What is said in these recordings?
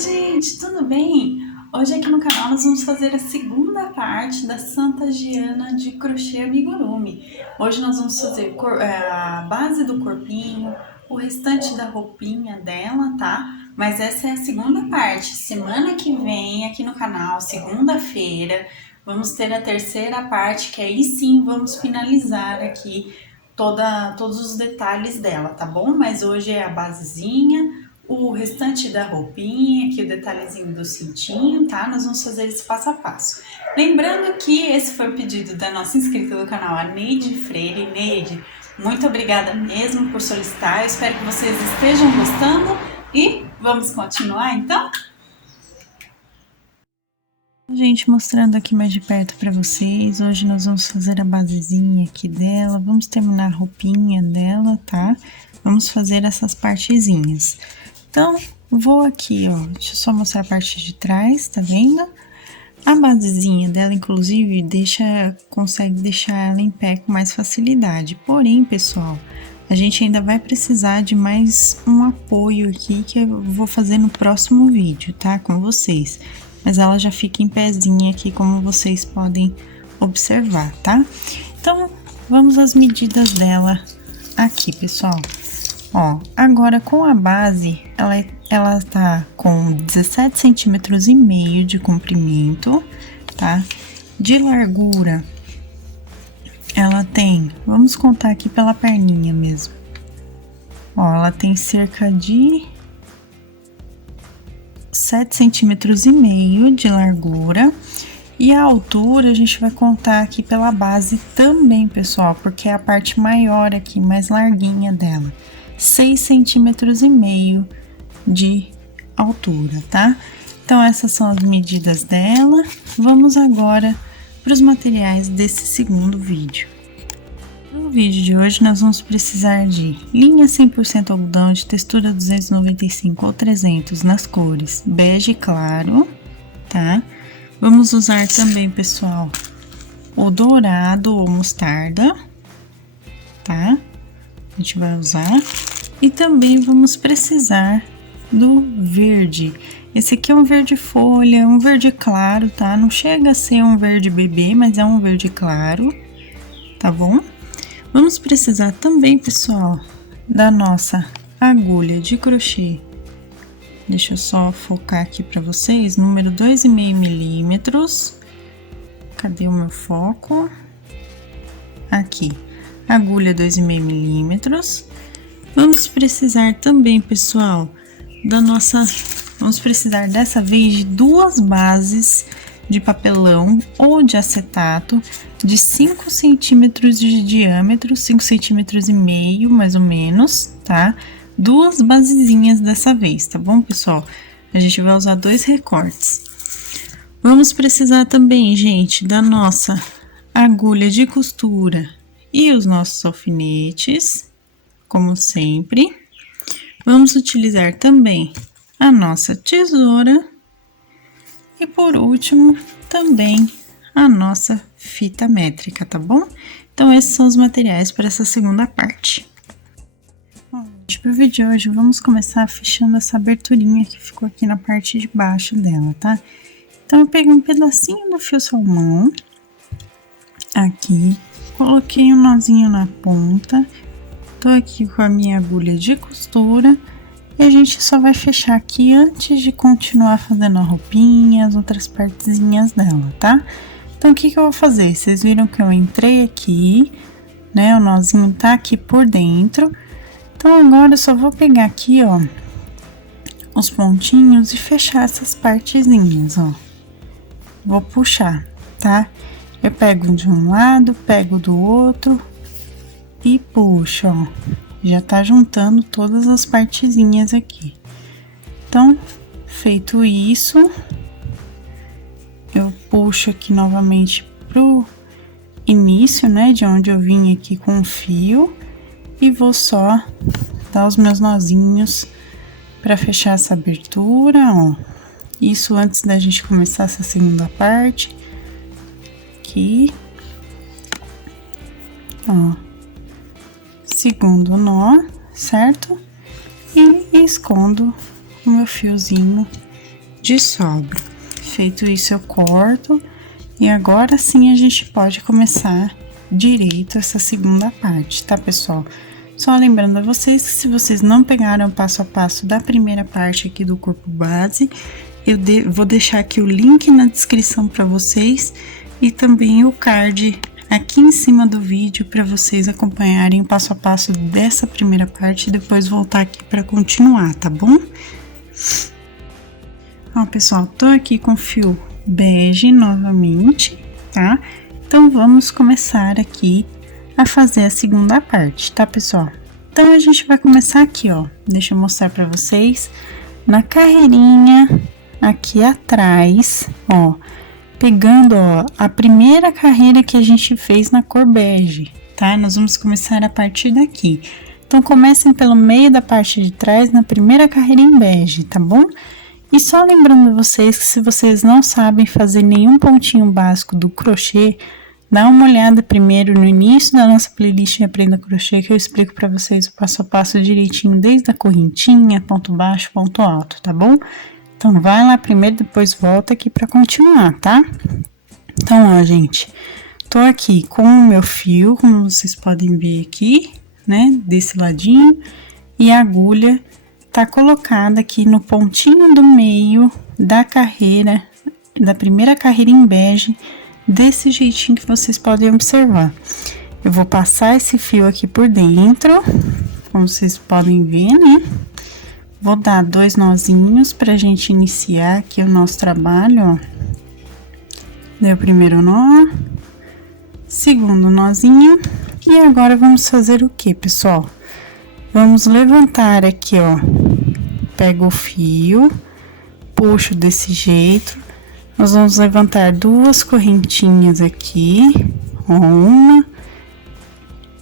gente, tudo bem? Hoje aqui no canal nós vamos fazer a segunda parte da Santa Giana de crochê amigurumi. Hoje nós vamos fazer a base do corpinho, o restante da roupinha dela, tá? Mas essa é a segunda parte. Semana que vem aqui no canal, segunda-feira, vamos ter a terceira parte, que aí sim vamos finalizar aqui todos os detalhes dela, tá bom? Mas hoje é a basezinha, o restante da roupinha, aqui o detalhezinho do cintinho, tá? Nós vamos fazer esse passo a passo. Lembrando que esse foi o pedido da nossa inscrita do canal, a Neide Freire. Neide, muito obrigada mesmo por solicitar, eu espero que vocês estejam gostando e vamos continuar então? Gente, mostrando aqui mais de perto para vocês, hoje nós vamos fazer a basezinha aqui dela, vamos terminar a roupinha dela, tá? Vamos fazer essas partezinhas. Então, vou aqui, ó, deixa eu só mostrar a parte de trás, tá vendo? A basezinha dela, inclusive, consegue deixar ela em pé com mais facilidade. Porém, pessoal, a gente ainda vai precisar de mais um apoio aqui que eu vou fazer no próximo vídeo, tá? Com vocês. Mas ela já fica em pezinha aqui, como vocês podem observar, tá? Então, vamos às medidas dela aqui, pessoal. Ó, agora com a base, ela tá com 17 centímetros e meio de comprimento, tá? De largura, ela tem, vamos contar aqui pela perninha mesmo. Ó, ela tem cerca de 7 centímetros e meio de largura. E a altura a gente vai contar aqui pela base também, pessoal, porque é a parte maior aqui, mais larguinha dela. 6 centímetros e meio de altura, tá? Então, essas são as medidas dela. Vamos agora para os materiais desse segundo vídeo. No vídeo de hoje, nós vamos precisar de linha 100% algodão de textura 295 ou 300 nas cores bege claro, tá? Vamos usar também, pessoal, o dourado ou mostarda, tá? A gente vai usar. E também vamos precisar do verde. Esse aqui é um verde folha, um verde claro, tá? Não chega a ser um verde bebê, mas é um verde claro, tá bom? Vamos precisar também, pessoal, da nossa agulha de crochê. Deixa eu só focar aqui para vocês, número 2,5 milímetros. Cadê o meu foco? Aqui, agulha 2,5 milímetros. Vamos precisar também, pessoal, vamos precisar dessa vez de duas bases de papelão ou de acetato de 5 centímetros de diâmetro, 5 centímetros e meio, mais ou menos, tá? Duas basezinhas dessa vez, tá bom, pessoal? A gente vai usar 2 recortes. Vamos precisar também, gente, da nossa agulha de costura e os nossos alfinetes, como sempre. Vamos utilizar também a nossa tesoura e, por último, também a nossa fita métrica, tá bom? Então, esses são os materiais para essa segunda parte. Bom, para o vídeo de hoje, vamos começar fechando essa aberturinha que ficou aqui na parte de baixo dela, tá? Então, eu peguei um pedacinho do fio salmão, aqui, coloquei um nozinho na ponta, tô aqui com a minha agulha de costura, e a gente só vai fechar aqui antes de continuar fazendo a roupinha, as outras partezinhas dela, tá? Então, o que eu vou fazer? Vocês viram que eu entrei aqui, né? O nozinho tá aqui por dentro. Então, agora eu só vou pegar aqui, ó, os pontinhos e fechar essas partezinhas, ó. Vou puxar, tá? Eu pego de um lado, pego do outro e puxo, ó. Já tá juntando todas as partezinhas aqui. Então, feito isso, eu puxo aqui novamente pro início, né, de onde eu vim aqui com o fio, e vou só dar os meus nozinhos pra fechar essa abertura, ó. Isso antes da gente começar essa segunda parte. Aqui. Ó. Segundo nó, certo? E escondo o meu fiozinho de sobra. Feito isso, eu corto e agora sim a gente pode começar direito essa segunda parte, tá, pessoal? Só lembrando a vocês que se vocês não pegaram o passo a passo da primeira parte aqui do corpo base, eu vou deixar aqui o link na descrição para vocês e também o card aqui em cima do vídeo para vocês acompanharem o passo a passo dessa primeira parte e depois voltar aqui para continuar, tá bom? Ó, pessoal, tô aqui com fio bege novamente, tá? Então, vamos começar aqui a fazer a segunda parte, tá, pessoal? Então, a gente vai começar aqui, ó. Deixa eu mostrar pra vocês. Na carreirinha aqui atrás, ó. Pegando, ó, a primeira carreira que a gente fez na cor bege, tá? Nós vamos começar a partir daqui. Então, comecem pelo meio da parte de trás, na primeira carreira em bege, tá bom? E só lembrando vocês que se vocês não sabem fazer nenhum pontinho básico do crochê, dá uma olhada primeiro no início da nossa playlist Aprenda Crochê, que eu explico para vocês o passo a passo direitinho, desde a correntinha, ponto baixo, ponto alto, tá bom? Então, vai lá primeiro, depois volta aqui para continuar, tá? Então, ó, gente, tô aqui com o meu fio, como vocês podem ver aqui, né, desse ladinho, e a agulha tá colocada aqui no pontinho do meio da carreira, da primeira carreira em bege, desse jeitinho que vocês podem observar. Eu vou passar esse fio aqui por dentro, como vocês podem ver, né? Vou dar 2 nozinhos pra gente iniciar aqui o nosso trabalho, ó. Dei o primeiro nó, segundo nozinho, e agora vamos fazer o que, pessoal? Vamos levantar aqui, ó, pego o fio, puxo desse jeito, nós vamos levantar 2 correntinhas aqui, ó, 1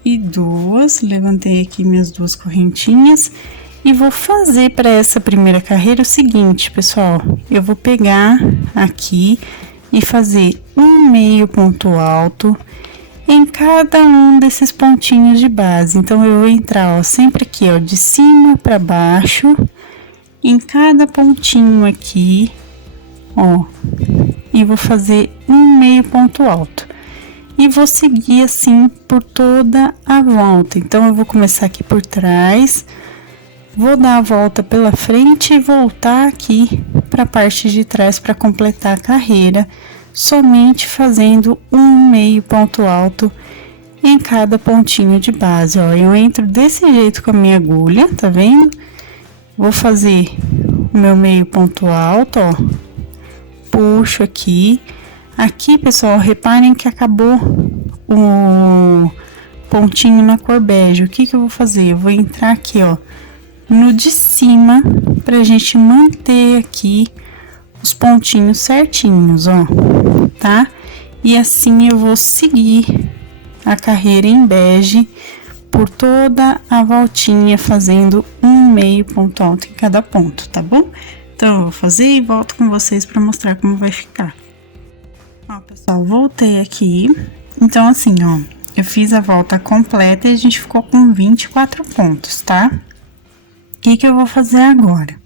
e 2, levantei aqui minhas 2 correntinhas e vou fazer para essa primeira carreira o seguinte, pessoal, eu vou pegar aqui e fazer um meio ponto alto em cada um desses pontinhos de base. Então, eu vou entrar, ó, sempre aqui, ó, de cima para baixo, em cada pontinho aqui, ó, e vou fazer um meio ponto alto. E vou seguir assim por toda a volta. Então, eu vou começar aqui por trás, vou dar a volta pela frente e voltar aqui para a parte de trás para completar a carreira, somente fazendo um meio ponto alto em cada pontinho de base, ó. Eu entro desse jeito com a minha agulha, tá vendo? Vou fazer o meu meio ponto alto, ó. Puxo aqui. Aqui, pessoal, reparem que acabou o pontinho na cor bege. O que que eu vou fazer? Eu vou entrar aqui, ó, no de cima, pra gente manter aqui os pontinhos certinhos, ó, tá? E assim eu vou seguir a carreira em bege por toda a voltinha, fazendo um meio ponto alto em cada ponto, tá bom? Então, eu vou fazer e volto com vocês para mostrar como vai ficar. Ó, pessoal, voltei aqui. Então, assim, ó, eu fiz a volta completa e a gente ficou com 24 pontos, tá? O que que eu vou fazer agora?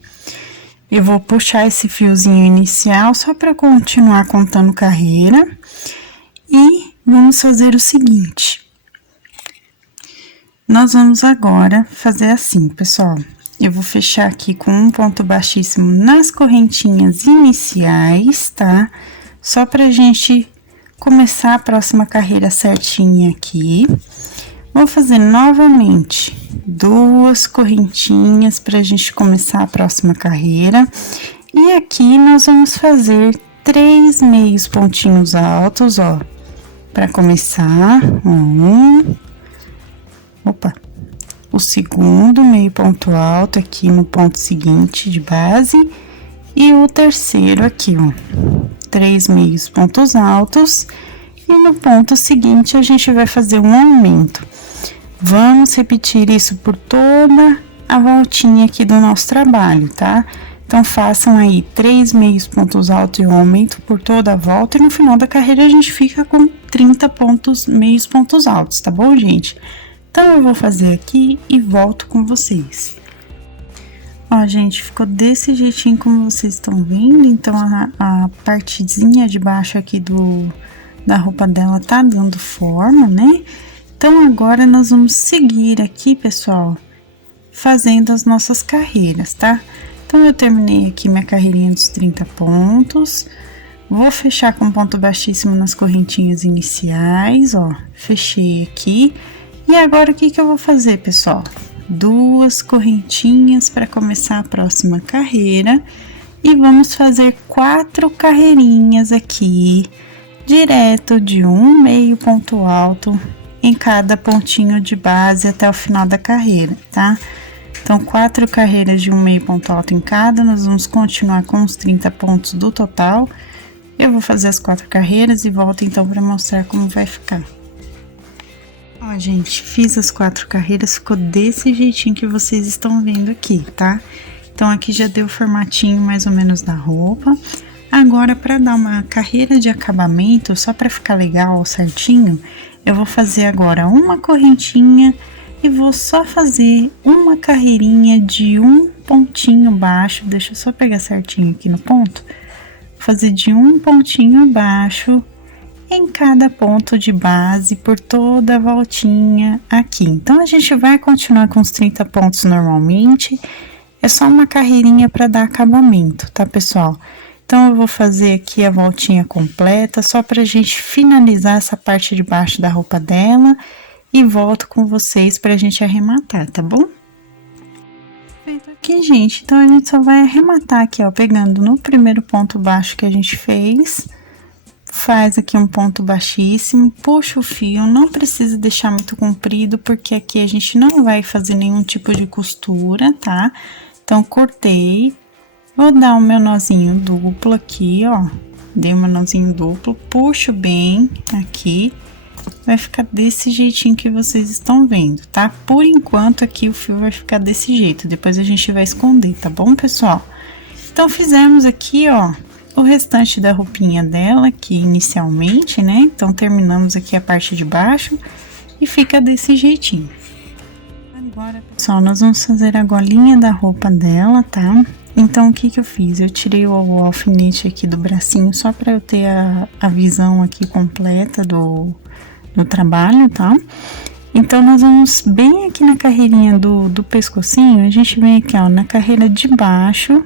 Eu vou puxar esse fiozinho inicial só para continuar contando carreira. E vamos fazer o seguinte. Nós vamos agora fazer assim, pessoal. Eu vou fechar aqui com um ponto baixíssimo nas correntinhas iniciais, tá? Só pra gente começar a próxima carreira certinha aqui. Vou fazer novamente 2 correntinhas pra gente começar a próxima carreira. E aqui nós vamos fazer 3 meios pontinhos altos, ó, pra começar. O segundo meio ponto alto aqui no ponto seguinte de base. E o terceiro aqui, ó, 3 meios pontos altos. E no ponto seguinte, a gente vai fazer um aumento. Vamos repetir isso por toda a voltinha aqui do nosso trabalho, tá? Então, façam aí 3 meios pontos altos e um aumento por toda a volta. E no final da carreira, a gente fica com 30 pontos, meios pontos altos, tá bom, gente? Então, eu vou fazer aqui e volto com vocês. Ó, gente, ficou desse jeitinho como vocês estão vendo. Então, a partezinha de baixo aqui da roupa dela tá dando forma, né? Então, agora nós vamos seguir aqui, pessoal, fazendo as nossas carreiras, tá? Então, eu terminei aqui minha carreirinha dos 30 pontos. Vou fechar com ponto baixíssimo nas correntinhas iniciais, ó. Fechei aqui. E agora, o que que eu vou fazer, pessoal? 2 correntinhas para começar a próxima carreira. E vamos fazer 4 carreirinhas aqui, direto de um meio ponto alto em cada pontinho de base até o final da carreira, tá? Então, 4 carreiras de um meio ponto alto em cada, nós vamos continuar com os 30 pontos do total. Eu vou fazer as 4 carreiras e volto então para mostrar como vai ficar. Ó, gente, fiz as 4 carreiras, ficou desse jeitinho que vocês estão vendo aqui, tá? Então, aqui já deu o formatinho mais ou menos da roupa. Agora, para dar uma carreira de acabamento, só para ficar legal, certinho, eu vou fazer agora uma correntinha e vou só fazer uma carreirinha de um pontinho baixo. Deixa eu só pegar certinho aqui no ponto. Vou fazer de um pontinho abaixo em cada ponto de base por toda a voltinha aqui. Então, a gente vai continuar com os 30 pontos normalmente. É só uma carreirinha para dar acabamento, tá, pessoal? Então, eu vou fazer aqui a voltinha completa, só pra gente finalizar essa parte de baixo da roupa dela. E volto com vocês pra gente arrematar, tá bom? Feito aqui, gente. Então, a gente só vai arrematar aqui, ó, pegando no primeiro ponto baixo que a gente fez. Faz aqui um ponto baixíssimo, puxa o fio, não precisa deixar muito comprido, porque aqui a gente não vai fazer nenhum tipo de costura, tá? Então, cortei, vou dar o meu nozinho duplo aqui, ó, dei o meu nozinho duplo, puxo bem aqui, vai ficar desse jeitinho que vocês estão vendo, tá? Por enquanto, aqui o fio vai ficar desse jeito, depois a gente vai esconder, tá bom, pessoal? Então, fizemos aqui, ó, o restante da roupinha dela aqui inicialmente, né? Então, terminamos aqui a parte de baixo e fica desse jeitinho. Agora, pessoal, nós vamos fazer a golinha da roupa dela, tá? Então, o que que eu fiz? Eu tirei o alfinete aqui do bracinho só pra eu ter a visão aqui completa do trabalho, tá? Então, nós vamos bem aqui na carreirinha do pescocinho, a gente vem aqui, ó, na carreira de baixo,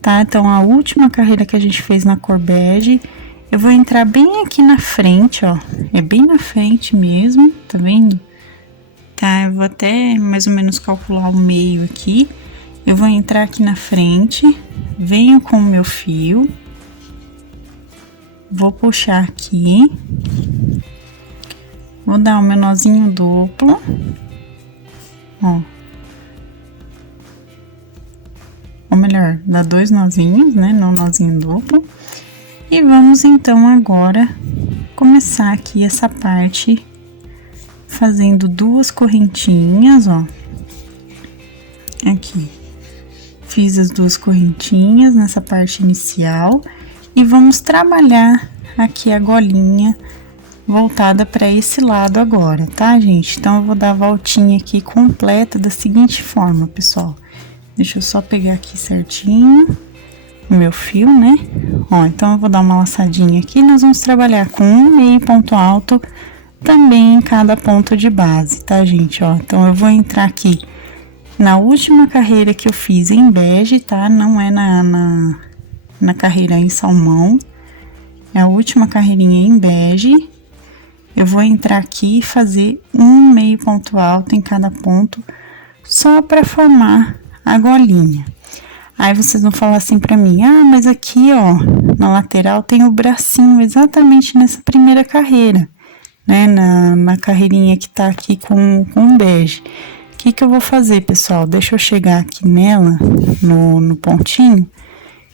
tá? Então, a última carreira que a gente fez na cor bege, eu vou entrar bem aqui na frente, ó. É bem na frente mesmo, tá vendo? Tá, eu vou até mais ou menos calcular o meio aqui. Eu vou entrar aqui na frente, venho com o meu fio. Vou puxar aqui. Vou dar o meu nozinho duplo, ó. Ou melhor, dá 2 nozinhos, né, no nozinho duplo. E vamos, então, agora começar aqui essa parte fazendo 2 correntinhas, ó. Aqui. Fiz as 2 correntinhas nessa parte inicial. E vamos trabalhar aqui a golinha voltada para esse lado agora, tá, gente? Então, eu vou dar a voltinha aqui completa da seguinte forma, pessoal. Deixa eu só pegar aqui certinho o meu fio, né? Ó, então eu vou dar uma laçadinha aqui. Nós vamos trabalhar com um meio ponto alto também em cada ponto de base, tá, gente? Ó, então eu vou entrar aqui na última carreira que eu fiz em bege, tá? Não é na carreira em salmão. É a última carreirinha em bege. Eu vou entrar aqui e fazer um meio ponto alto em cada ponto, só para formar a golinha. Aí vocês vão falar assim pra mim, ah, mas aqui, ó, na lateral tem o bracinho exatamente nessa primeira carreira, né, na carreirinha que tá aqui com bege. O que que eu vou fazer, pessoal? Deixa eu chegar aqui nela, no pontinho.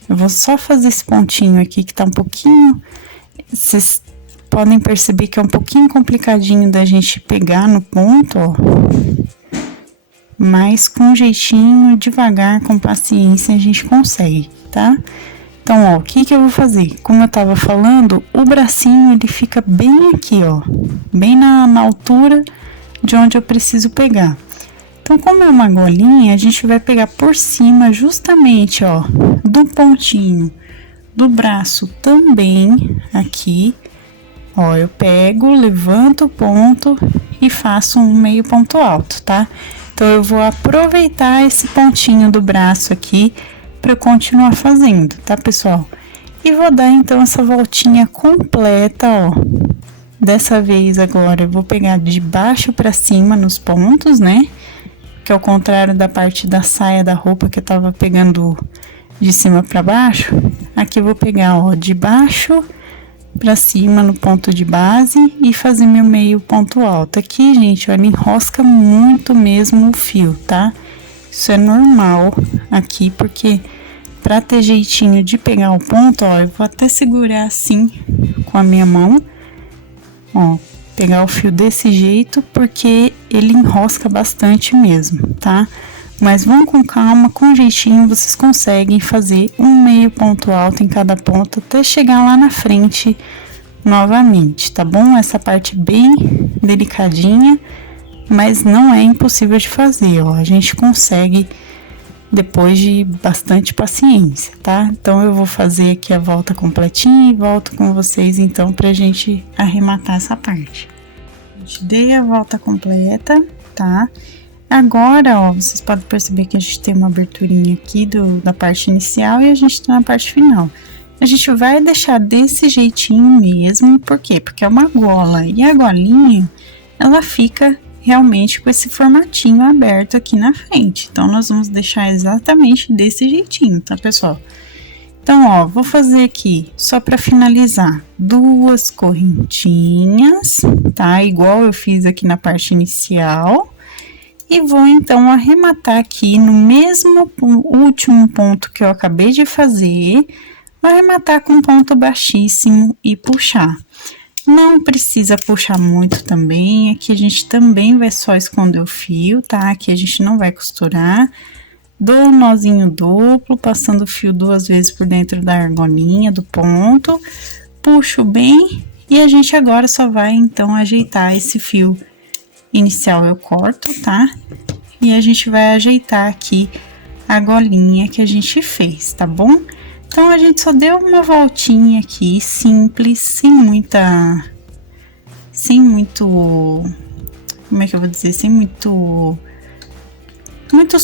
Eu vou só fazer esse pontinho aqui que tá um pouquinho, vocês podem perceber que é um pouquinho complicadinho da gente pegar no ponto, ó. Mas com jeitinho, devagar, com paciência, a gente consegue, tá? Então, ó, o que que eu vou fazer? Como eu tava falando, o bracinho, ele fica bem aqui, ó. Bem na altura de onde eu preciso pegar. Então, como é uma golinha, a gente vai pegar por cima justamente, ó, do pontinho do braço também, aqui. Ó, eu pego, levanto o ponto e faço um meio ponto alto, tá? Então, eu vou aproveitar esse pontinho do braço aqui para continuar fazendo, tá, pessoal? E vou dar, então, essa voltinha completa, ó. Dessa vez, agora, eu vou pegar de baixo para cima nos pontos, né? Que ao contrário da parte da saia da roupa que eu tava pegando de cima para baixo, aqui eu vou pegar, ó, de baixo para cima no ponto de base e fazer meu meio ponto alto. Aqui, gente, olha, enrosca muito mesmo o fio, tá? Isso é normal aqui, porque pra ter jeitinho de pegar o ponto, ó, eu vou até segurar assim com a minha mão, ó, pegar o fio desse jeito, porque ele enrosca bastante mesmo, tá? Mas vão com calma, com jeitinho, vocês conseguem fazer um meio ponto alto em cada ponto até chegar lá na frente novamente, tá bom? Essa parte bem delicadinha, mas não é impossível de fazer, ó. A gente consegue depois de bastante paciência, tá? Então, eu vou fazer aqui a volta completinha e volto com vocês, então, pra gente arrematar essa parte. Dei a volta completa, tá? Agora, ó, vocês podem perceber que a gente tem uma aberturinha aqui da parte inicial e a gente tá na parte final. A gente vai deixar desse jeitinho mesmo, por quê? Porque é uma gola, e a golinha, ela fica realmente com esse formatinho aberto aqui na frente. Então, nós vamos deixar exatamente desse jeitinho, tá, pessoal? Então, ó, vou fazer aqui, só para finalizar, 2 correntinhas, tá? Igual eu fiz aqui na parte inicial. E vou, então, arrematar aqui no mesmo último ponto que eu acabei de fazer, vou arrematar com ponto baixíssimo e puxar. Não precisa puxar muito também, aqui a gente também vai só esconder o fio, tá? Aqui a gente não vai costurar. Dou um nozinho duplo, passando o fio 2 vezes por dentro da argolinha do ponto, puxo bem e a gente agora só vai, então, ajeitar esse fio inicial eu corto, tá? E a gente vai ajeitar aqui a golinha que a gente fez, tá bom? Então, a gente só deu uma voltinha aqui, simples, sem muito, como é que eu vou dizer? Sem muitos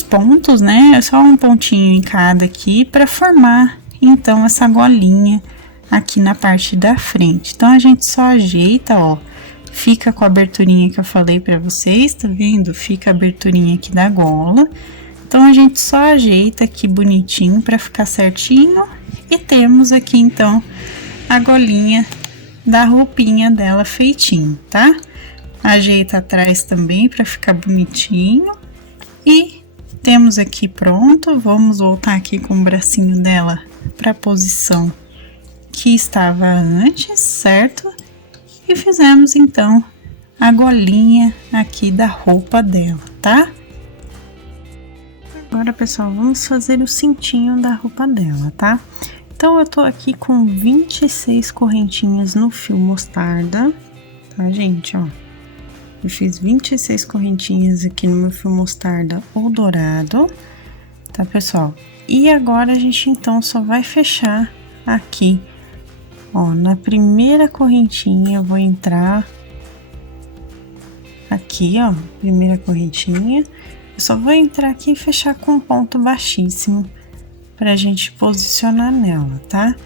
pontos, né? É só um pontinho em cada aqui para formar, então, essa golinha aqui na parte da frente. Então, a gente só ajeita, ó. Fica com a aberturinha que eu falei pra vocês, tá vendo? Fica a aberturinha aqui da gola. Então, a gente só ajeita aqui bonitinho pra ficar certinho. E temos aqui, então, a golinha da roupinha dela feitinho, tá? Ajeita atrás também pra ficar bonitinho. E temos aqui pronto. Vamos voltar aqui com o bracinho dela pra posição que estava antes, certo? E fizemos, então, a golinha aqui da roupa dela, tá? Agora, pessoal, vamos fazer o cintinho da roupa dela, tá? Então, eu tô aqui com 26 correntinhas no fio mostarda, tá, gente, ó? Eu fiz 26 correntinhas aqui no meu fio mostarda ou dourado, tá, pessoal? E agora, a gente, então, só vai fechar aqui. Ó, na primeira correntinha eu vou entrar aqui, ó, primeira correntinha. Eu só vou entrar aqui e fechar com um ponto baixíssimo pra gente posicionar nela, tá?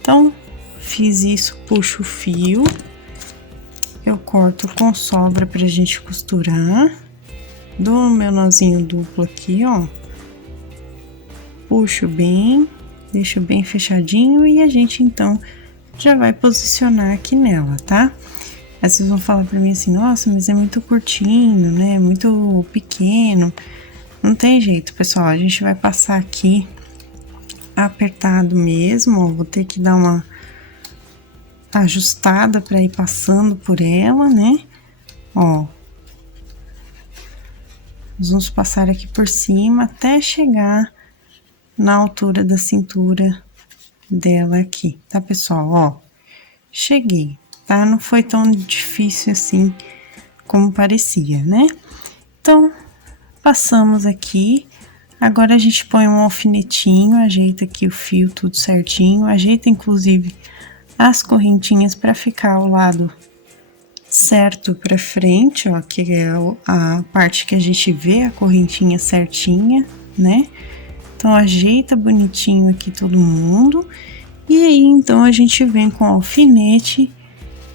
Então, fiz isso, puxo o fio, eu corto com sobra pra gente costurar. Dou meu nozinho duplo aqui, ó. Puxo bem, deixo bem fechadinho e a gente, então, já vai posicionar aqui nela, tá? Aí vocês vão falar pra mim assim, nossa, mas é muito curtinho, né? Muito pequeno. Não tem jeito, pessoal. A gente vai passar aqui apertado mesmo, ó. Vou ter que dar uma ajustada pra ir passando por ela, né? Ó. Nós vamos passar aqui por cima até chegar na altura da cintura dela aqui, tá, pessoal? Ó, cheguei, tá? Não foi tão difícil assim como parecia, né? Então, Passamos aqui. Agora a gente põe um alfinetinho, ajeita aqui o fio tudo certinho, ajeita inclusive as correntinhas para ficar ao lado certo para frente, ó, que é a parte que a gente vê a correntinha certinha, né? Então ajeita bonitinho aqui todo mundo. E aí então a gente vem com o alfinete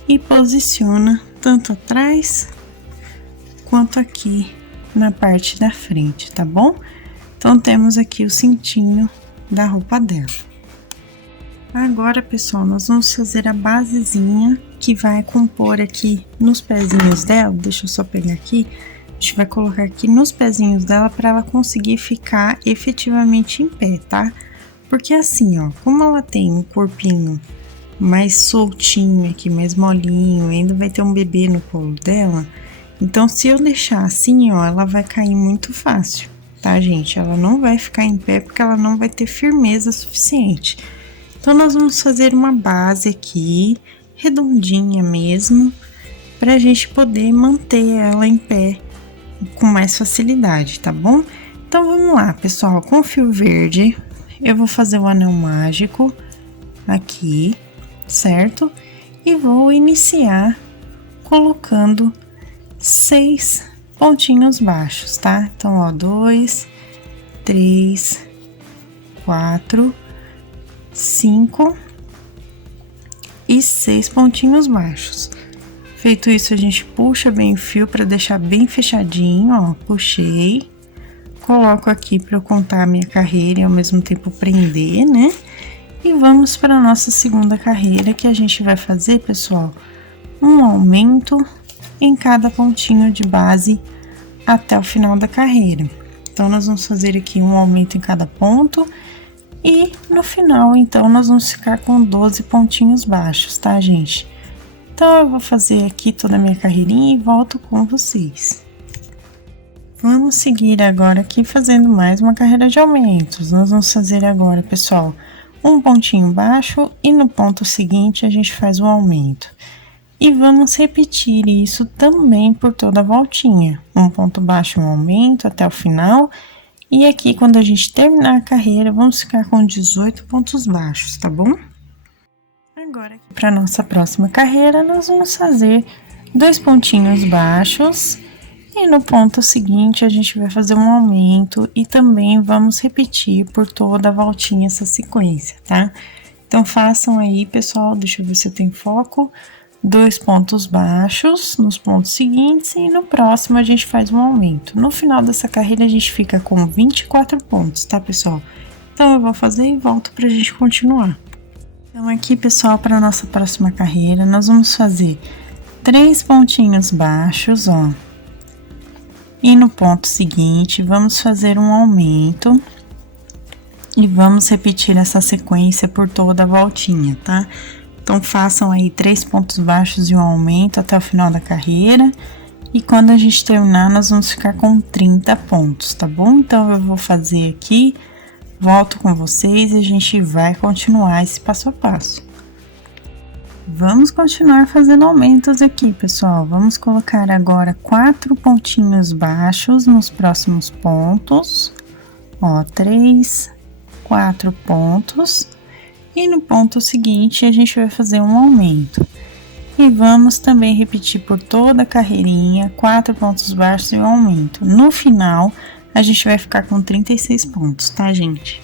e posiciona tanto atrás quanto aqui na parte da frente, tá bom? Então temos aqui o cintinho da roupa dela. Agora, pessoal, nós vamos fazer a basezinha que vai compor aqui nos pezinhos dela. Deixa eu só pegar aqui. A gente vai colocar aqui nos pezinhos dela para ela conseguir ficar efetivamente em pé, tá? Porque assim, ó, como ela tem um corpinho mais soltinho aqui, mais molinho, ainda vai ter um bebê no colo dela, então se eu deixar assim, ó, ela vai cair muito fácil, tá, gente? Ela não vai ficar em pé porque ela não vai ter firmeza suficiente. Então, nós vamos fazer uma base aqui, redondinha mesmo, pra gente poder manter ela em pé com mais facilidade, tá bom? Então, vamos lá, pessoal, com fio verde, eu vou fazer o anel mágico aqui, certo? E vou iniciar colocando 6 pontinhos baixos, tá? Então, ó, 2, 3, 4, 5 e 6 pontinhos baixos. Feito isso, a gente puxa bem o fio para deixar bem fechadinho, ó. Puxei, coloco aqui para eu contar a minha carreira e ao mesmo tempo prender, né? E vamos para a nossa segunda carreira, que a gente vai fazer, pessoal, um aumento em cada pontinho de base até o final da carreira. Então, nós vamos fazer aqui um aumento em cada ponto. E no final, então, nós vamos ficar com 12 pontinhos baixos, tá, gente? Então, eu vou fazer aqui toda a minha carreirinha e volto com vocês. Vamos seguir agora aqui fazendo mais uma carreira de aumentos. Nós vamos fazer agora, pessoal, um pontinho baixo e no ponto seguinte a gente faz o aumento. E vamos repetir isso também por toda a voltinha. Um ponto baixo, um aumento até o final. E aqui, quando a gente terminar a carreira, vamos ficar com 18 pontos baixos, tá bom? Agora, para nossa próxima carreira, nós vamos fazer 2 pontinhos baixos. E no ponto seguinte, a gente vai fazer um aumento e também vamos repetir por toda a voltinha essa sequência, tá? Então, façam aí, pessoal, deixa eu ver se eu tenho foco. 2 pontos baixos nos pontos seguintes e no próximo a gente faz um aumento. No final dessa carreira a gente fica com 24 pontos, tá, pessoal? Então eu vou fazer e volto pra gente continuar. Então aqui, pessoal, para nossa próxima carreira, nós vamos fazer 3 pontinhos baixos, ó. E no ponto seguinte, vamos fazer um aumento e vamos repetir essa sequência por toda a voltinha, tá? Então, façam aí 3 pontos baixos e um aumento até o final da carreira. E quando a gente terminar, nós vamos ficar com 30 pontos, tá bom? Então, eu vou fazer aqui, volto com vocês e a gente vai continuar esse passo a passo. Vamos continuar fazendo aumentos aqui, pessoal. Vamos colocar agora 4 pontinhos baixos nos próximos pontos. Ó, 3, 4 pontos. E no ponto seguinte, a gente vai fazer um aumento. E vamos também repetir por toda a carreirinha, 4 pontos baixos e um aumento. No final, a gente vai ficar com 36 pontos, tá, gente?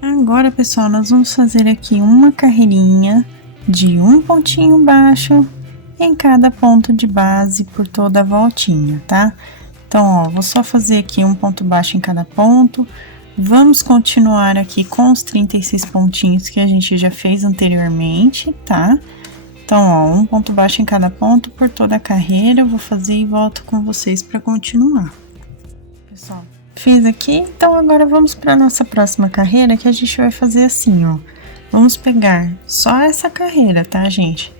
Agora, pessoal, nós vamos fazer aqui uma carreirinha de um pontinho baixo em cada ponto de base por toda a voltinha, tá? Então, ó, vou só fazer aqui um ponto baixo em cada ponto. Vamos continuar aqui com os 36 pontinhos que a gente já fez anteriormente, tá? Então, ó, um ponto baixo em cada ponto por toda a carreira. Eu vou fazer e volto com vocês para continuar. Pessoal, fiz aqui, então agora vamos para nossa próxima carreira, que a gente vai fazer assim, ó. Vamos pegar só essa carreira, tá, gente?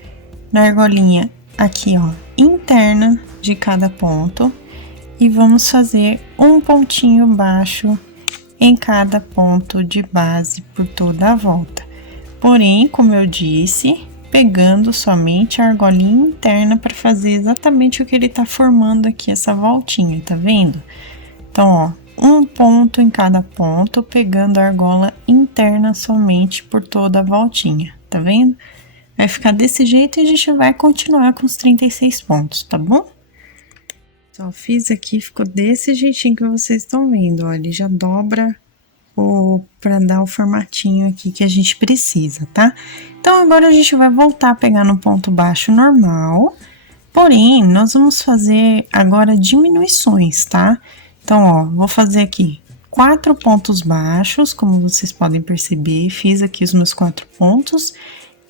Na argolinha aqui, ó, interna de cada ponto. E vamos fazer um pontinho baixo em cada ponto de base por toda a volta. Porém, como eu disse, pegando somente a argolinha interna para fazer exatamente o que ele tá formando aqui, essa voltinha, tá vendo? Então, ó, um ponto em cada ponto, pegando a argola interna somente por toda a voltinha, tá vendo? Vai ficar desse jeito e a gente vai continuar com os 36 pontos, tá bom? Só fiz aqui, ficou desse jeitinho que vocês estão vendo, ó, ele já dobra para dar o formatinho aqui que a gente precisa, tá? Então, agora a gente vai voltar a pegar no ponto baixo normal, porém, nós vamos fazer agora diminuições, tá? Então, ó, vou fazer aqui 4 pontos baixos, como vocês podem perceber, fiz aqui os meus 4 pontos,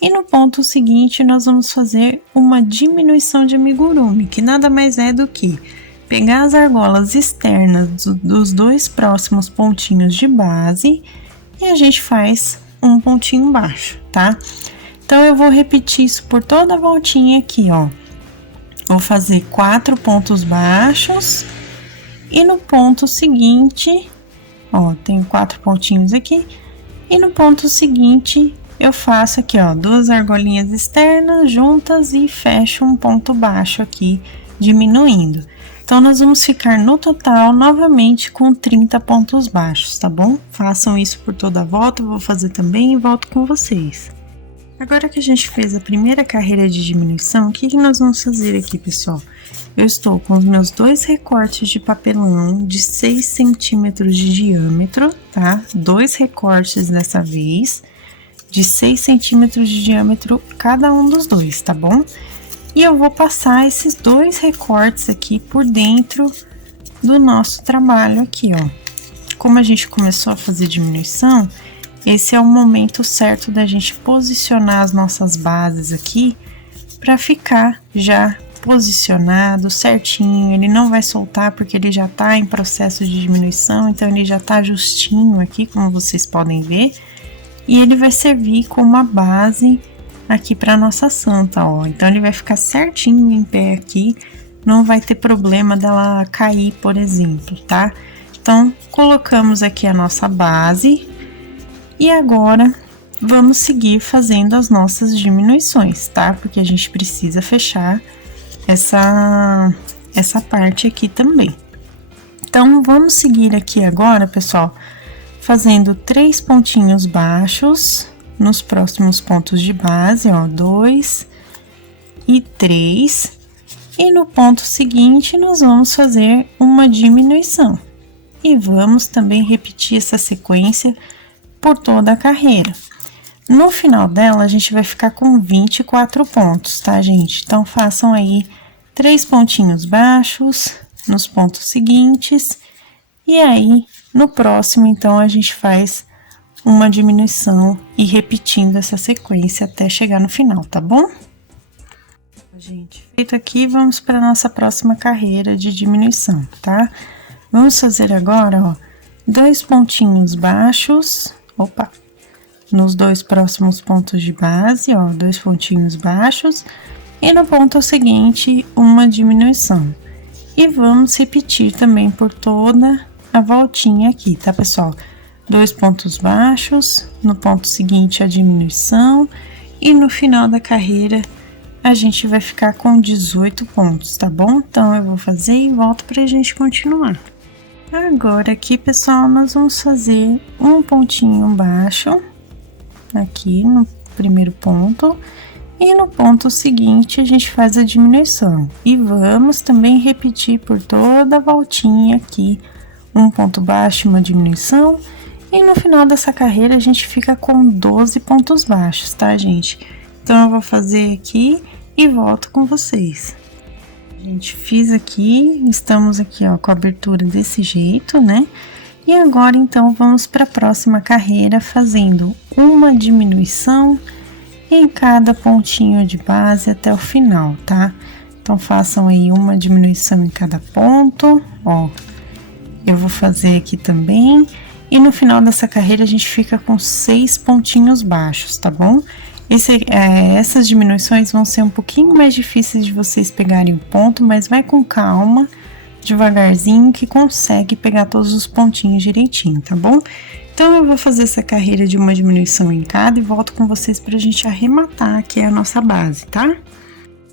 e no ponto seguinte, nós vamos fazer uma diminuição de amigurumi, que nada mais é do que pegar as argolas externas dos 2 próximos pontinhos de base e a gente faz um pontinho baixo, tá? Então, eu vou repetir isso por toda a voltinha aqui, ó. Vou fazer 4 pontos baixos e no ponto seguinte, ó, tenho 4 pontinhos aqui, e no ponto seguinte eu faço aqui, ó, 2 argolinhas externas juntas e fecho um ponto baixo aqui, diminuindo. Então, nós vamos ficar no total novamente com 30 pontos baixos, tá bom? Façam isso por toda a volta, eu vou fazer também e volto com vocês. Agora que a gente fez a primeira carreira de diminuição, o que nós vamos fazer aqui, pessoal? Eu estou com os meus 2 recortes de papelão de 6 centímetros de diâmetro, tá? 2 recortes dessa vez, de 6 centímetros de diâmetro cada um dos dois, tá bom? E eu vou passar esses 2 recortes aqui por dentro do nosso trabalho aqui, ó. Como a gente começou a fazer diminuição, esse é o momento certo da gente posicionar as nossas bases aqui para ficar já posicionado certinho. Ele não vai soltar porque ele já tá em processo de diminuição, então ele já tá justinho aqui, como vocês podem ver. E ele vai servir como a base aqui para nossa santa, ó. Então, ele vai ficar certinho em pé aqui, não vai ter problema dela cair, por exemplo, tá? Então, colocamos aqui a nossa base e agora vamos seguir fazendo as nossas diminuições, tá? Porque a gente precisa fechar essa parte aqui também. Então, vamos seguir aqui agora, pessoal, fazendo 3 pontinhos baixos nos próximos pontos de base, ó, 2 e 3. E no ponto seguinte, nós vamos fazer uma diminuição. E vamos também repetir essa sequência por toda a carreira. No final dela, a gente vai ficar com 24 pontos, tá, gente? Então, façam aí 3 pontinhos baixos nos pontos seguintes. E aí, no próximo, então, a gente faz uma diminuição e repetindo essa sequência até chegar no final, tá bom? Gente, feito aqui, vamos para nossa próxima carreira de diminuição, tá? Vamos fazer agora, ó, 2 pontinhos baixos, opa, nos 2 próximos pontos de base, ó, 2 pontinhos baixos, e no ponto seguinte, uma diminuição. E vamos repetir também por toda a voltinha aqui, tá, pessoal? 2 pontos baixos, no ponto seguinte a diminuição, e no final da carreira a gente vai ficar com 18 pontos, tá bom? Então, eu vou fazer e volto pra gente continuar. Agora, aqui, pessoal, nós vamos fazer um pontinho baixo, aqui no primeiro ponto, e no ponto seguinte a gente faz a diminuição. E vamos também repetir por toda a voltinha aqui, um ponto baixo e uma diminuição, e no final dessa carreira a gente fica com 12 pontos baixos, tá, gente? Então, eu vou fazer aqui e volto com vocês. Gente, fiz aqui, estamos aqui, ó, com a abertura desse jeito, né? E agora, então, vamos para a próxima carreira, fazendo uma diminuição em cada pontinho de base até o final, tá? Então, façam aí uma diminuição em cada ponto, ó. Eu vou fazer aqui também. E no final dessa carreira, a gente fica com 6 pontinhos baixos, tá bom? Essas diminuições vão ser um pouquinho mais difíceis de vocês pegarem o ponto, mas vai com calma, devagarzinho, que consegue pegar todos os pontinhos direitinho, tá bom? Então, eu vou fazer essa carreira de uma diminuição em cada e volto com vocês pra gente arrematar aqui a nossa base, tá?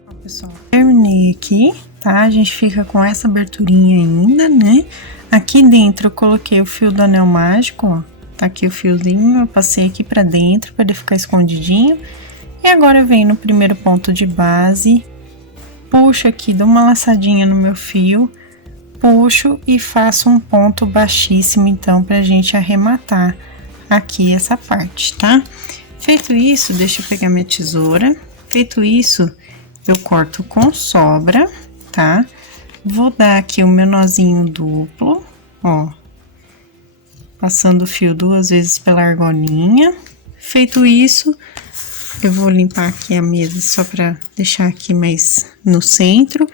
Ó, pessoal, terminei aqui, tá? A gente fica com essa aberturinha ainda, né? Aqui dentro eu coloquei o fio do anel mágico, ó. Tá aqui o fiozinho, eu passei aqui pra dentro pra ele ficar escondidinho. E agora eu venho no primeiro ponto de base, puxo aqui, dou uma laçadinha no meu fio, puxo e faço um ponto baixíssimo, então, pra gente arrematar aqui essa parte, tá? Feito isso, deixa eu pegar minha tesoura. Feito isso, eu corto com sobra, tá? Vou dar aqui o meu nozinho duplo, ó. Passando o fio 2 vezes pela argolinha. Feito isso, eu vou limpar aqui a mesa só pra deixar aqui mais no centro.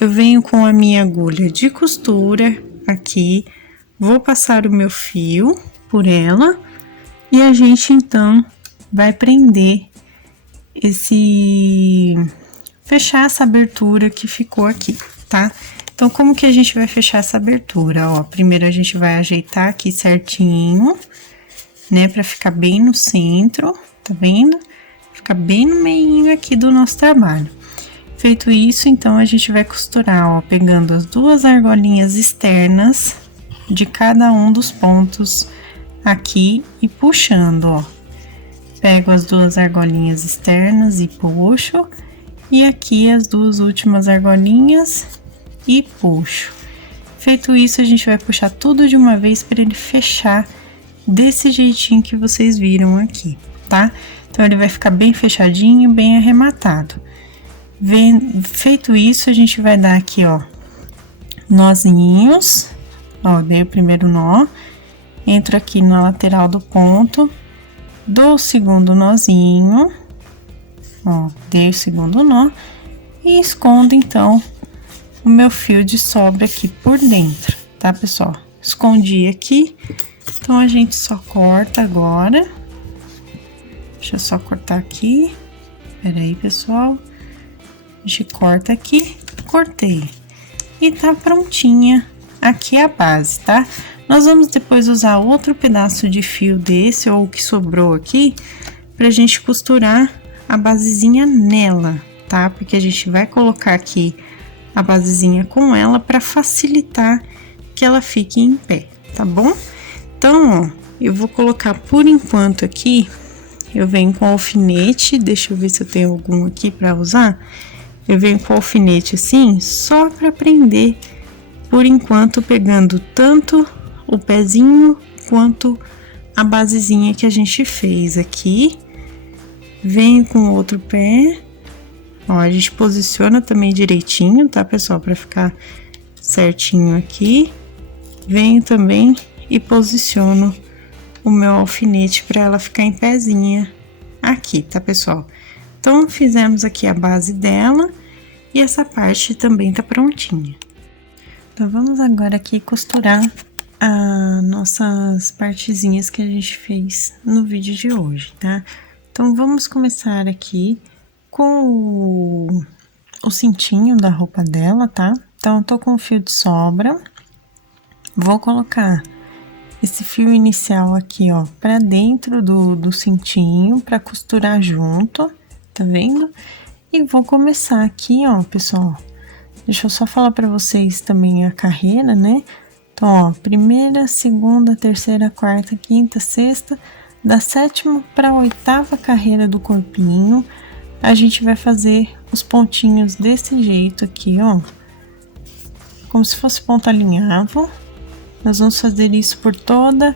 Eu venho com a minha agulha de costura aqui, vou passar o meu fio por ela e a gente então vai prender fechar essa abertura que ficou aqui, tá? Então, como que a gente vai fechar essa abertura? Ó, primeiro a gente vai ajeitar aqui certinho, né, pra ficar bem no centro, tá vendo? Ficar bem no meio aqui do nosso trabalho. Feito isso, então, a gente vai costurar, ó, pegando as duas argolinhas externas de cada um dos pontos aqui e puxando, ó. Pego as duas argolinhas externas e puxo, e aqui as duas últimas argolinhas e puxo. Feito isso, a gente vai puxar tudo de uma vez para ele fechar desse jeitinho que vocês viram aqui, tá? Então, ele vai ficar bem fechadinho, bem arrematado. Feito isso, a gente vai dar aqui, ó, nozinhos. Ó, dei o primeiro nó, entro aqui na lateral do ponto, dou o segundo nozinho, ó, dei o segundo nó e escondo, então, o meu fio de sobra aqui por dentro, tá, pessoal? Escondi aqui, então, a gente só corta agora. Deixa eu só cortar aqui. Pera aí, pessoal. A gente corta aqui, cortei. E tá prontinha aqui a base, tá? Nós vamos depois usar outro pedaço de fio desse, ou o que sobrou aqui, pra gente costurar a basezinha nela, tá? Porque a gente vai colocar aqui a basezinha com ela pra facilitar que ela fique em pé, tá bom? Então, ó, eu vou colocar por enquanto aqui, eu venho com alfinete, deixa eu ver se eu tenho algum aqui pra usar. Eu venho com alfinete assim, só pra prender, por enquanto, pegando tanto o pezinho quanto a basezinha que a gente fez aqui. Venho com o outro pé, ó, a gente posiciona também direitinho, tá, pessoal? Pra ficar certinho aqui. Venho também e posiciono o meu alfinete pra ela ficar em pezinha aqui, tá, pessoal? Então, fizemos aqui a base dela e essa parte também tá prontinha. Então, vamos agora aqui costurar as nossas partezinhas que a gente fez no vídeo de hoje, tá? Então, vamos começar aqui com o cintinho da roupa dela, tá? Então, eu tô com o fio de sobra, vou colocar esse fio inicial aqui, ó, pra dentro do cintinho, pra costurar junto, tá vendo? E vou começar aqui, ó, pessoal. Deixa eu só falar pra vocês também a carreira, né? Então, ó, primeira, segunda, terceira, quarta, quinta, sexta, da sétima pra oitava carreira do corpinho, a gente vai fazer os pontinhos desse jeito aqui, ó. Como se fosse ponto alinhavo. Nós vamos fazer isso por toda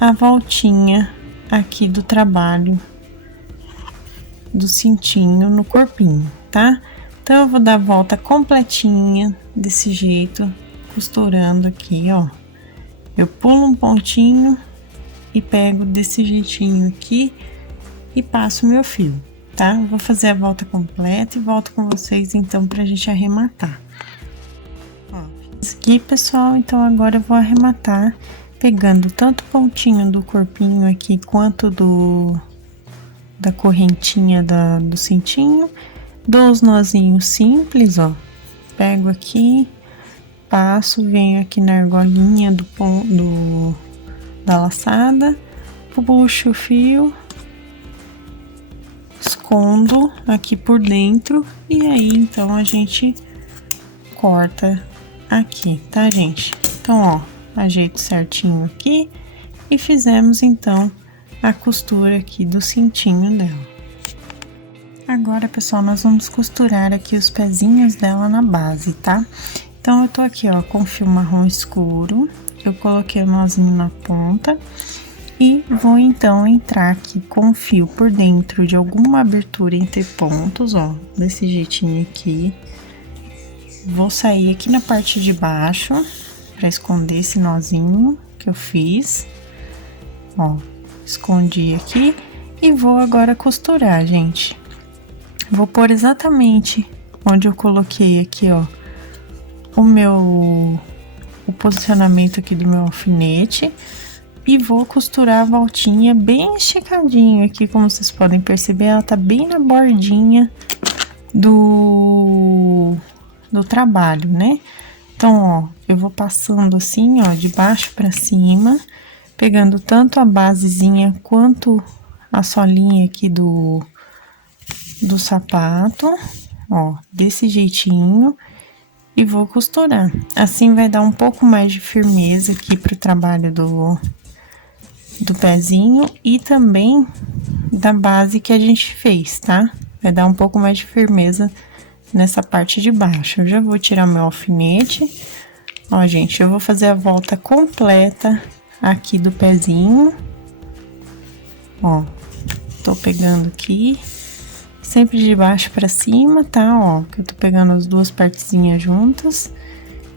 a voltinha aqui do trabalho do cintinho no corpinho, tá? Então, eu vou dar a volta completinha desse jeito, costurando aqui, ó. Eu pulo um pontinho e pego desse jeitinho aqui e passo o meu fio, tá? Eu vou fazer a volta completa e volto com vocês, então, pra gente arrematar. Ó, isso aqui, pessoal, então agora eu vou arrematar pegando tanto o pontinho do corpinho aqui quanto da correntinha do cintinho, dou os nozinhos simples, ó, pego aqui, passo, venho aqui na argolinha da laçada, puxo o fio, escondo aqui por dentro e aí então a gente corta aqui, tá, gente? Então, ó, ajeito certinho aqui e fizemos, então, a costura aqui do cintinho dela. Agora, pessoal, nós vamos costurar aqui os pezinhos dela na base, tá? Então, eu tô aqui, ó, com fio marrom escuro, eu coloquei o nozinho na ponta e vou, então, entrar aqui com o fio por dentro de alguma abertura entre pontos, ó, desse jeitinho aqui. Vou sair aqui na parte de baixo pra esconder esse nozinho que eu fiz, ó, escondi aqui e vou agora costurar, gente. Vou pôr exatamente onde eu coloquei aqui, ó, o posicionamento aqui do meu alfinete e vou costurar a voltinha bem esticadinho aqui, como vocês podem perceber, ela tá bem na bordinha do trabalho, né? Então, ó, eu vou passando assim, ó, de baixo pra cima, pegando tanto a basezinha quanto a solinha aqui do sapato, ó, desse jeitinho, e vou costurar. Assim vai dar um pouco mais de firmeza aqui pro trabalho do pezinho e também da base que a gente fez, tá? Vai dar um pouco mais de firmeza nessa parte de baixo. Eu já vou tirar meu alfinete. Ó, gente, eu vou fazer a volta completa aqui do pezinho. Ó, tô pegando aqui, sempre de baixo pra cima, tá? Ó, que eu tô pegando as duas partezinhas juntas.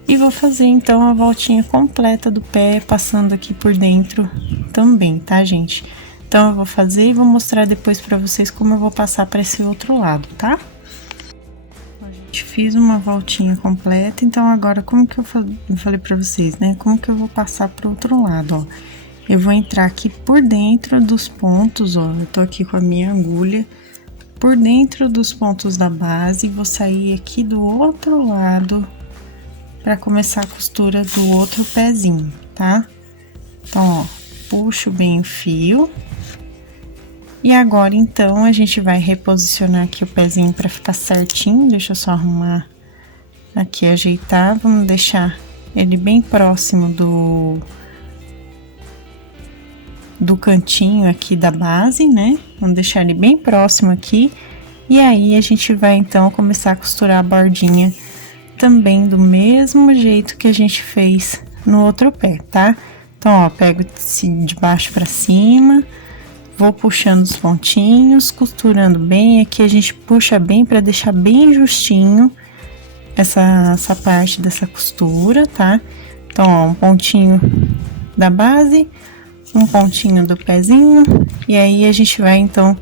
E vou fazer, então, a voltinha completa do pé, passando aqui por dentro também, tá, gente? Então, eu vou fazer e vou mostrar depois pra vocês como eu vou passar pra esse outro lado, tá? A gente fiz uma voltinha completa, então, agora, como que eu falei pra vocês, né? Como que eu vou passar pro outro lado, ó? Eu vou entrar aqui por dentro dos pontos, ó, eu tô aqui com a minha agulha por dentro dos pontos da base, vou sair aqui do outro lado para começar a costura do outro pezinho, tá? Então, ó, puxo bem o fio. E agora, então, a gente vai reposicionar aqui o pezinho para ficar certinho. Deixa eu só arrumar aqui, ajeitar. Vamos deixar ele bem próximo do cantinho aqui da base, né? Vamos deixar ele bem próximo aqui. E aí, a gente vai, então, começar a costurar a bordinha também do mesmo jeito que a gente fez no outro pé, tá? Então, ó, pego de baixo pra cima, vou puxando os pontinhos, costurando bem. Aqui a gente puxa bem pra deixar bem justinho essa parte dessa costura, tá? Então, ó, um pontinho da base, um pontinho do pezinho, e aí a gente vai, então,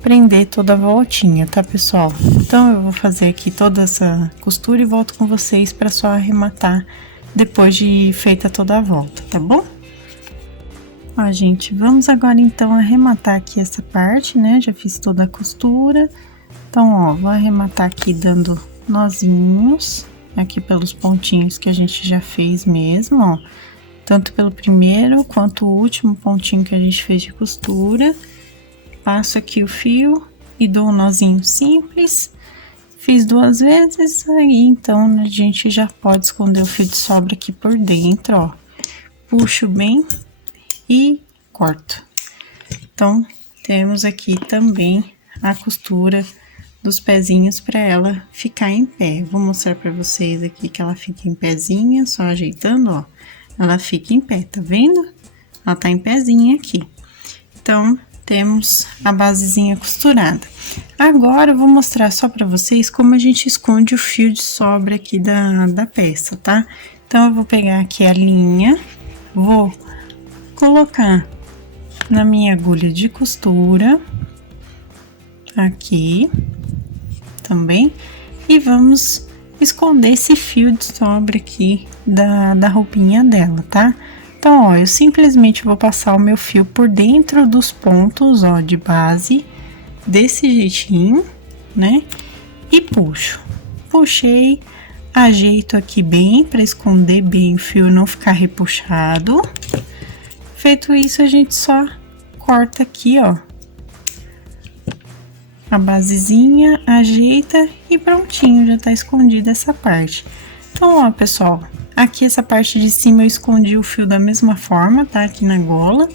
prender toda a voltinha, tá, pessoal? Então, eu vou fazer aqui toda essa costura e volto com vocês pra só arrematar depois de feita toda a volta, tá bom? Ó, gente, vamos agora, então, arrematar aqui essa parte, né? Já fiz toda a costura. Então, ó, vou arrematar aqui dando nozinhos aqui pelos pontinhos que a gente já fez mesmo, ó. Tanto pelo primeiro quanto o último pontinho que a gente fez de costura. Passo aqui o fio e dou um nozinho simples. Fiz 2 vezes, aí então a gente já pode esconder o fio de sobra aqui por dentro, ó. Puxo bem e corto. Então, temos aqui também a costura dos pezinhos para ela ficar em pé. Vou mostrar para vocês aqui que ela fica em pezinha, só ajeitando, ó. Ela fica em pé, tá vendo? Ela tá em pezinha aqui. Então, temos a basezinha costurada. Agora, eu vou mostrar só pra vocês como a gente esconde o fio de sobra aqui da peça, tá? Então, eu vou pegar aqui a linha, vou colocar na minha agulha de costura, aqui, também, e vamos esconder esse fio de sobra aqui da roupinha dela, tá? Então, ó, eu simplesmente vou passar o meu fio por dentro dos pontos, ó, de base, desse jeitinho, né? E puxo. Puxei, ajeito aqui bem, pra esconder bem o fio, não ficar repuxado. Feito isso, a gente só corta aqui, ó, a basezinha, ajeita e prontinho, já tá escondida essa parte. Então, ó, pessoal, Aqui essa parte de cima eu escondi o fio da mesma forma, tá? Aqui na gola.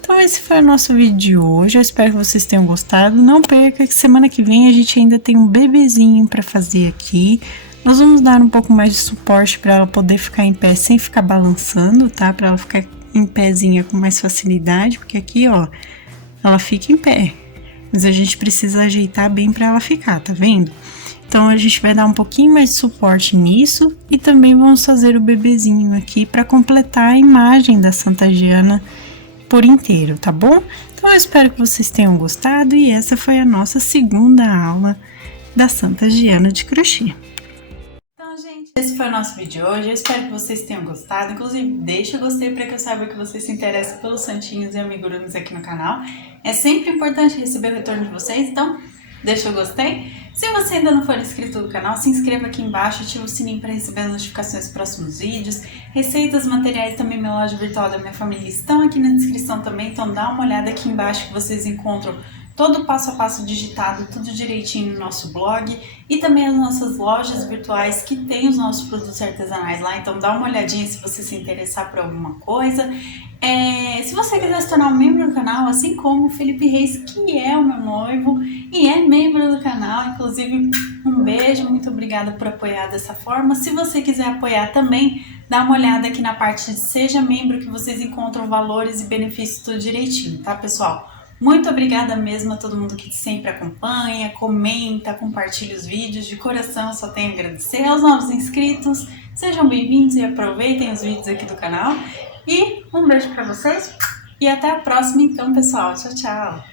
Então esse foi o nosso vídeo de hoje, eu espero que vocês tenham gostado. Não perca que semana que vem a gente ainda tem um bebezinho para fazer aqui. Nós vamos dar um pouco mais de suporte para ela poder ficar em pé sem ficar balançando, tá? Para ela ficar em pezinha com mais facilidade, porque aqui, ó, ela fica em pé. Mas a gente precisa ajeitar bem para ela ficar, tá vendo? Então a gente vai dar um pouquinho mais de suporte nisso e também vamos fazer o bebezinho aqui para completar a imagem da Santa Giana por inteiro, tá bom? Então eu espero que vocês tenham gostado e essa foi a nossa segunda aula da Santa Giana de crochê. Então, gente, esse foi o nosso vídeo de hoje. Eu espero que vocês tenham gostado. Inclusive, deixa o gostei para que eu saiba que vocês se interessam pelos santinhos e amigurumis aqui no canal. É sempre importante receber o retorno de vocês, então deixa o gostei. Se você ainda não for inscrito no canal, se inscreva aqui embaixo, ativa o sininho para receber as notificações dos próximos vídeos. Receitas, materiais, também minha loja virtual da minha família estão aqui na descrição também, então dá uma olhada aqui embaixo que vocês encontram todo o passo a passo digitado, tudo direitinho no nosso blog e também as nossas lojas virtuais que tem os nossos produtos artesanais lá, então dá uma olhadinha se você se interessar por alguma coisa. Se você quiser se tornar um membro do canal, assim como o Felipe Reis, que é o meu noivo e é membro do canal, inclusive um beijo, muito obrigada por apoiar dessa forma. Se você quiser apoiar também, dá uma olhada aqui na parte de Seja Membro que vocês encontram valores e benefícios tudo direitinho, tá pessoal? Muito obrigada mesmo a todo mundo que sempre acompanha, comenta, compartilha os vídeos. De coração, eu só tenho a agradecer aos novos inscritos. Sejam bem-vindos e aproveitem os vídeos aqui do canal. E um beijo pra vocês e até a próxima então, pessoal. Tchau, tchau!